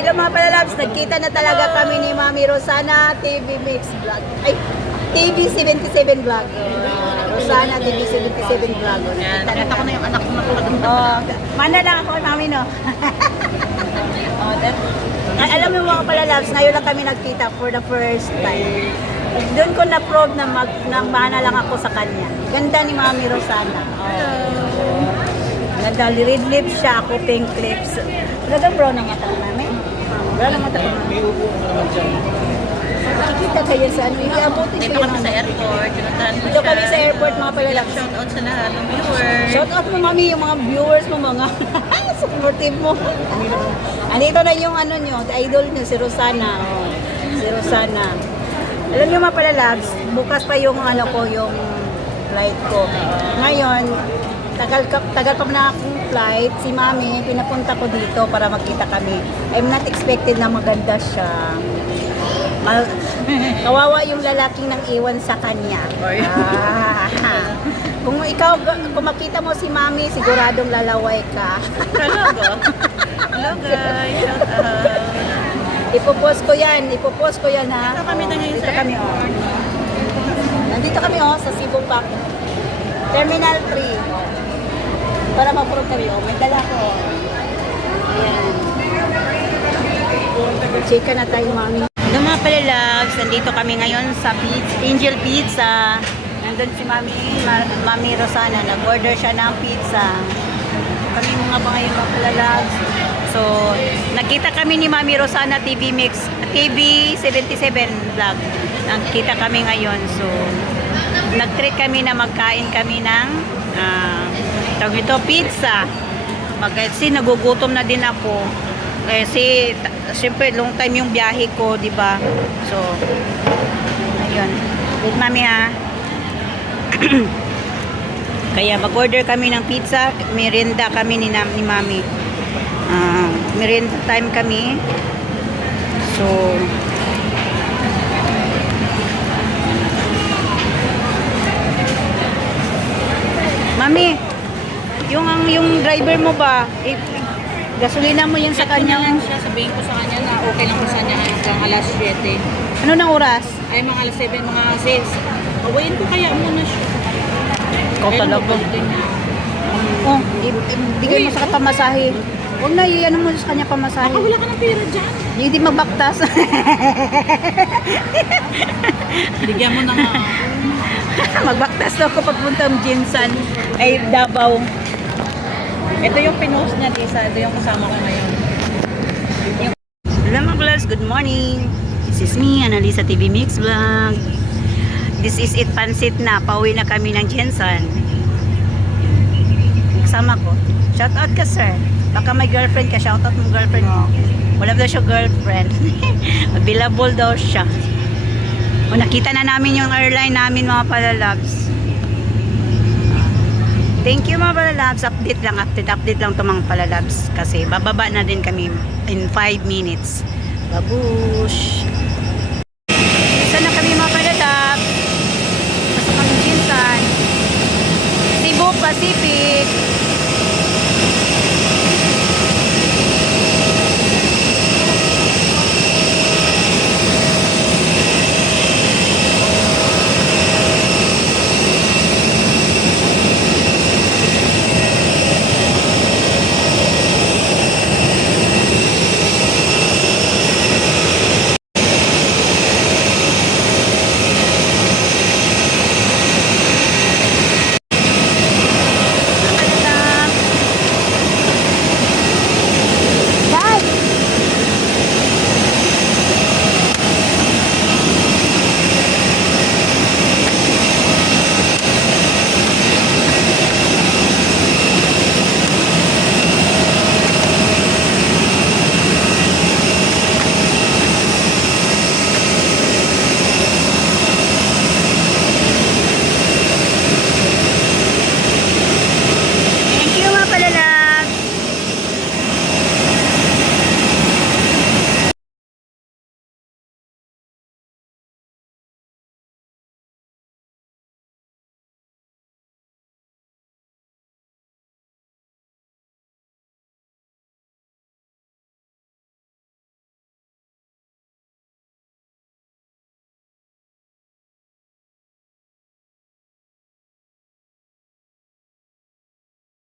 hello mga palalabs. Nagkita na talaga kami ni Mami Rosana TV Mix Vlog. Ay, TV77 Vlog. Rosana TV77 Vlog. Yan, nakita ko na yung anak ko na paganda. Oh, mana lang ako, Mami, no? Oh, ay, alam mo mga palalabs, ngayon lang kami nagkita for the first time. Doon ko na-probe na mana lang ako sa kanya. Ganda ni Mami Rosana. Oh. Ganda, red lips siya, ako pink lips. Talagang brown ang mata ko namin. Brown ang mata ko namin. Nakikita kayo sa ano, iabutin Dito kayo kami sa airport. Dito kami sa airport, mga palalabs. Shout out sa lahat ng viewers. Shout out mo, Mami, yung mga viewers mo, mga supportive mo. Andito na yung ano nyo, idol nyo, si Rosana. Oh, si Rosana. Alam nyo mga palalabs, bukas pa yung ano ko, yung flight ko. Ngayon, tagal pa na akong flight. Si Mami, pinapunta ko dito para magkita kami. I'm not expected na maganda siya. Kawawa yung lalaking nang iwan sa kanya. Kung makita mo si Mami, siguradong lalaway ka. Talaga? Hello guys, shout out. Ipopost ko yan ha. Dito kami na ngayon sa kami, oh. Nandito kami sa Cebu Park. Terminal 3. Para mag-prove kami, may dala ko. Ayan. Chika na tayo, Mami. Hello mga palalabs, nandito kami ngayon sa Angel Pizza. Nandun si Mami Rosana, nag-order siya ng pizza. Kami mga ba ngayon mga palalabs. So, nakita kami ni Mami Rosana TV77 Vlog. Nakita kami ngayon. So, nag-treat kami na magkain kami ng tawag ito, pizza. Kasi nagugutom na din ako. Kasi, siyempre, long time yung biyahe ko, di ba? So, ayun. Wait, Mami, ha? Kaya, mag-order kami ng pizza. Merienda kami ni Mami. Merienda time kami. So, Mami, yung driver mo ba, gasolina mo yan sa kanya? Siya, sabihin ko sa kanya na okay lang ko sa kanya hanggang alas 7. Ano nang oras? Ay, mga alas 7, mga 6. Awayin ko kaya muna siya. Ikaw talaga. Oh, ibigay mo sa pamasahe. Huwag na, ano mo sa kanya pamasahe. Wala ka ng pera dyan. Hindi magbaktas. Bigyan mo na nga. Magbaktas daw ko pagpunta ng Jinsan. Ay, Davao. Ito yung pinost niya, Lisa. Ito yung kasama ko ngayon. Hello mga vlogs, good morning. This is me, Annalisa TV Mix Vlog. This is it, pansit na. Pauwi na kami ng Jinsan. Kasama ko. Shout out ka, sir. Baka may girlfriend ka, shout out mo girlfriend mo. Wala daw siya girlfriend. Available daw siya. O, nakita na namin yung airline namin mga palalabs. Thank you mga palalabs. Update lang to mga palalabs. Kasi bababa na din kami in 5 minutes. Babush!